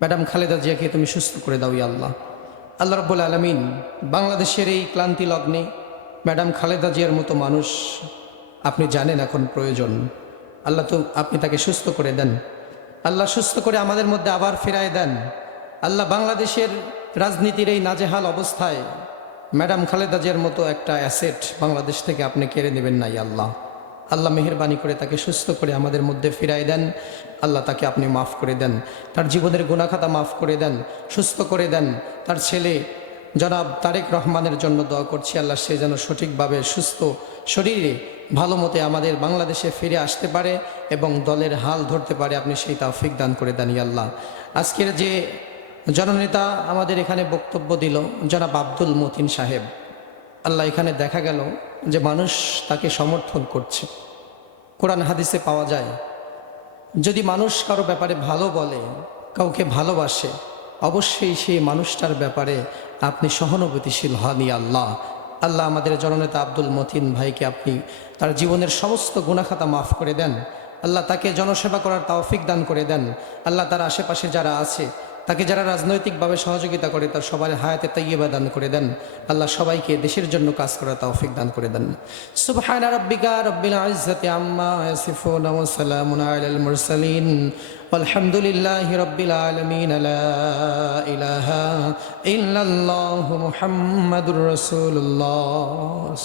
Madam Khaleda জিয়াকে তুমি সুস্থ করে দাও ইয়া আল্লাহ। আল্লাহ রাব্বুল আলামিন বাংলাদেশের এই ক্লান্তি লগ্নে ম্যাডাম খালেদা জিয়ার মতো মানুষ আপনি জানেন এখন প্রয়োজন। আল্লাহ তো আপনি তাকে সুস্থ করে দেন। আল্লাহ সুস্থ করে আমাদের মধ্যে আবার ফেরায় দেন। আল্লাহ বাংলাদেশের রাজনীতির এই নাজেহাল অবস্থায় ম্যাডাম খালেদা জিয়ার মতো একটা অ্যাসেট বাংলাদেশ থেকে আপনি কেড়ে নেবেন না ইয়া আল্লাহ। আল্লাহ মেহেরবানি করে তাকে সুস্থ করে আমাদের মধ্যে ফিরাই দেন। আল্লাহ তাকে আপনি মাফ করে দেন, তার জীবনের গুনাহখাতা মাফ করে দেন, সুস্থ করে দেন। তার ছেলে জনাব তারেক রহমানের জন্য দোয়া করছি, আল্লাহ সে যেন সঠিকভাবে সুস্থ শরীরে ভালো মতে আমাদের বাংলাদেশে ফিরে আসতে পারে এবং দলের হাল ধরতে পারে। আপনি সেই তৌফিক দান করে দেন ইয়া আল্লাহ। আজকের যে জননেতা আমাদের এখানে বক্তব্য দিল জনাব আব্দুল মতিন সাহেব, আল্লাহ এখানে দেখা গেল যে মানুষ তাকে সমর্থন করছে। কোরআন হাদিসে পাওয়া যায় যদি মানুষ কারো ব্যাপারে ভালো বলে, কাউকে ভালোবাসে, অবশ্যই সেই মানুষটার ব্যাপারে আপনি সহানুভূতিশীল হন ইয়া আল্লাহ। আল্লাহ আমাদের জননেতা আব্দুল মতিন ভাইকে আপনি তার জীবনের সমস্ত গুনাহখাতা মাফ করে দেন। আল্লাহ তাকে জনসেবা করার তৌফিক দান করে দেন। আল্লাহ তার আশেপাশে যারা আছে, তাকে যারা রাজনৈতিকভাবে সহযোগিতা করে, তার সবার হায়াতে তাইয়্যিবা দান করে দেন। আল্লাহ সবাইকে দেশের জন্য কাজ করার তৌফিক দান করে দেন। সুবহানা রাব্বিকা রাব্বিল ইজ্জাতি আম্মা ইয়াসিফুন ওয়া সালামুন আলাল মুরসালিন ওয়ালহামদুলিল্লাহি রাব্বিল আলামিন। লা ইলাহা ইল্লাল্লাহু মুহাম্মাদুর রাসূলুল্লাহ।